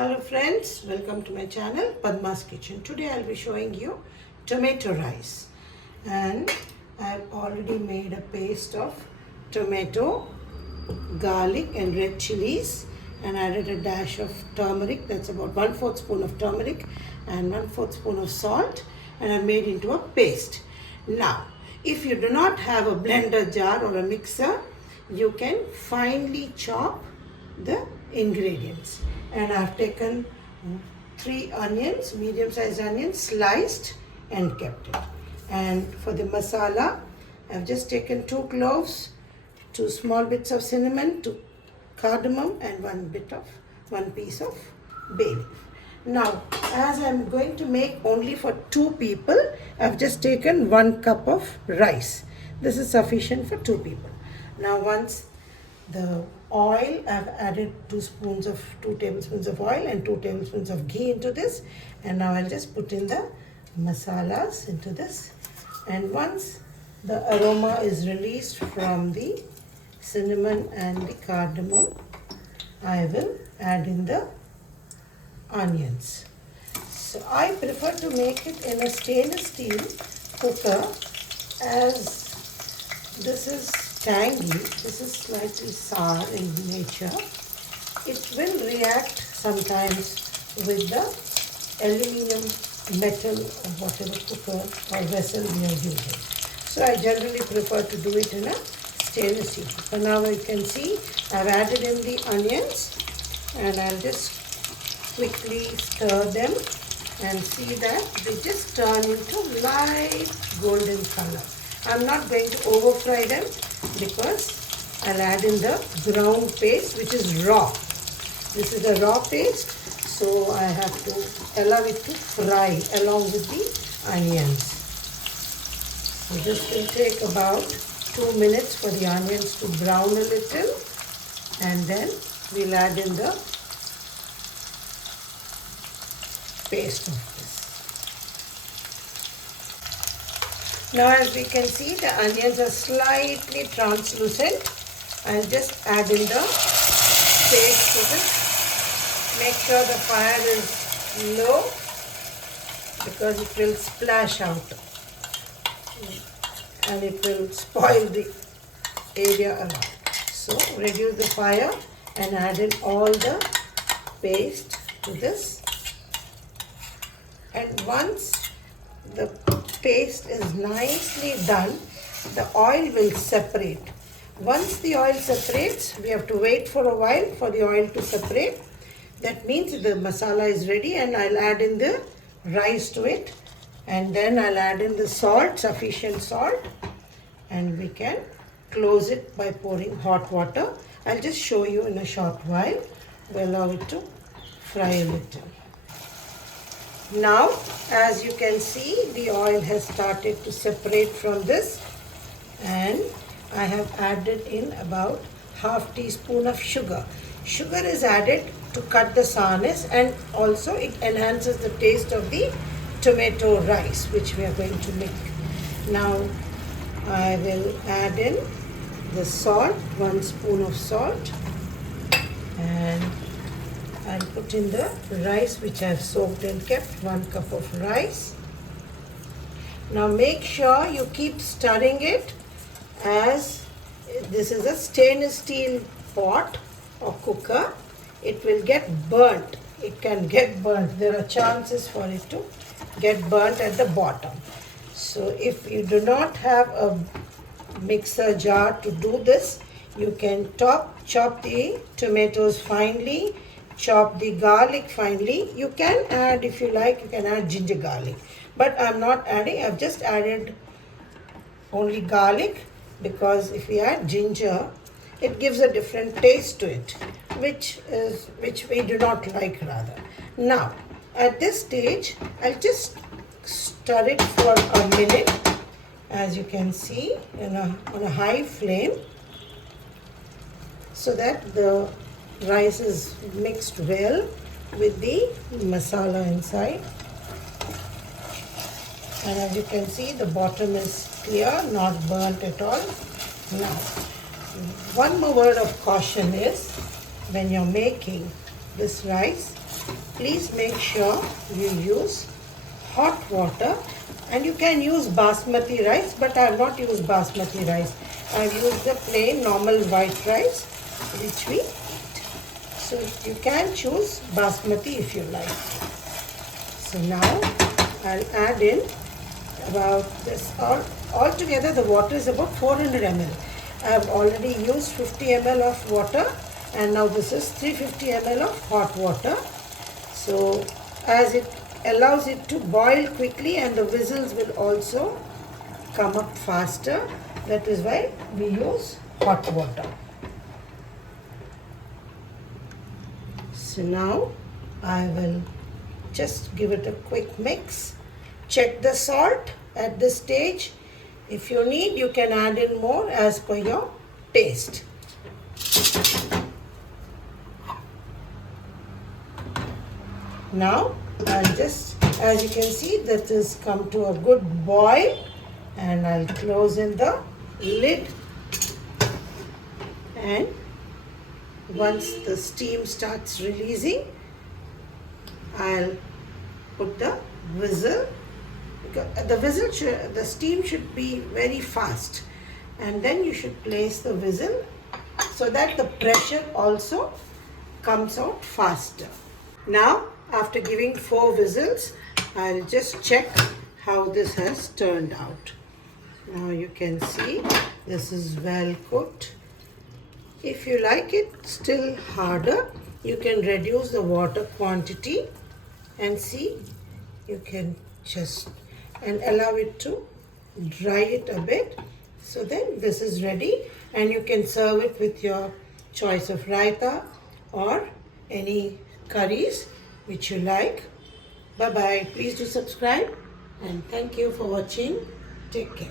Hello friends, welcome to my channel Padma's Kitchen. Today I'll be showing you tomato rice, and I've already made a paste of tomato, garlic and red chillies, and added a dash of turmeric. That's about 1/4 spoon of turmeric and 1/4 spoon of salt, and I've made into a paste. Now if you do not have a blender jar or a mixer, you can finely chop the ingredients. And I've taken 3 onions, medium sized onions, sliced and kept it. And for the masala, I've just taken 2 cloves, 2 small bits of cinnamon, 2 cardamom, and 1 piece of bay leaf. Now, as I'm going to make only for 2 people, I've just taken 1 cup of rice. This is sufficient for 2 people. Now, once the oil, I've added 2 tablespoons of oil and 2 tablespoons of ghee into this, and now I'll just put in the masalas into this. And once the aroma is released from the cinnamon and the cardamom, I will add in the onions. So I prefer to make it in a stainless steel cooker, as this is tangy, this is slightly sour in nature. It will react sometimes with the aluminum, metal, or whatever cooker or vessel we are using. So I generally prefer to do it in a stainless steel cooker. Now you can see I've added in the onions, and I'll just quickly stir them and see that they just turn into light golden color. I'm not going to over fry them because I'll add in the ground paste, which is raw. This is a raw paste, so I have to allow it to fry along with the onions. So this will take about 2 minutes for the onions to brown a little, and then we'll add in the paste of this. Now, as we can see, the onions are slightly translucent. I'll just add in the paste to this. Make sure the fire is low because it will splash out and it will spoil the area around. So reduce the fire and add in all the paste to this. And once the paste is nicely done, the oil will separate. Once the oil separates, we have to wait for a while for the oil to separate. That means the masala is ready, and I'll add in the rice to it, and then I'll add in the salt, sufficient salt, and we can close it by pouring hot water. I'll just show you in a short while. We'll allow it to fry a little. Now, as you can see, the oil has started to separate from this, and I have added in about half teaspoon of sugar. Sugar is added to cut the sourness, and also it enhances the taste of the tomato rice, which we are going to make. Now, I will add in the salt, 1 spoon of salt, and I'll put in the rice which I've soaked and kept, 1 cup of rice. Now make sure you keep stirring it, as this is a stainless steel pot or cooker. It will get burnt. It can get burnt. There are chances for it to get burnt at the bottom. So if you do not have a mixer jar to do this, you can chop the tomatoes finely, chop the garlic finely. You can add, if you like, you can add ginger garlic, but I'm not adding. I've just added only garlic, because if we add ginger, it gives a different taste to it, which we do not like, rather. Now at this stage, I'll just stir it for a minute, as you can see, on a high flame, so that the rice is mixed well with the masala inside. And as you can see, the bottom is clear, not burnt at all. Now, one more word of caution is, when you're making, this rice, please make sure you use hot water, and you can use basmati rice, but I have not used basmati rice. I have used the plain normal white rice which we eat. So you can choose basmati if you like. So now I'll add in about this, all together the water is about 400 ml. I have already used 50 ml of water, and now this is 350 ml of hot water. So as it allows it to boil quickly, and the whistles will also come up faster, that is why we use hot water. So now I will just give it a quick mix. Check the salt at this stage. If you need, you can add in more as per your taste. Now I'll just, as you can see, that has come to a good boil, and I'll close in the lid, and once the steam starts releasing, I'll put the whistle. The steam should be very fast, and then you should place the whistle so that the pressure also comes out faster. Now after giving 4 whistles, I'll just check how this has turned out. Now you can see this is well cooked. If you like it still harder, you can reduce the water quantity, and see, you can just and allow it to dry it a bit. So then this is ready, and you can serve it with your choice of raita or any curries which you like. Bye bye. Please do subscribe, and thank you for watching. Take care.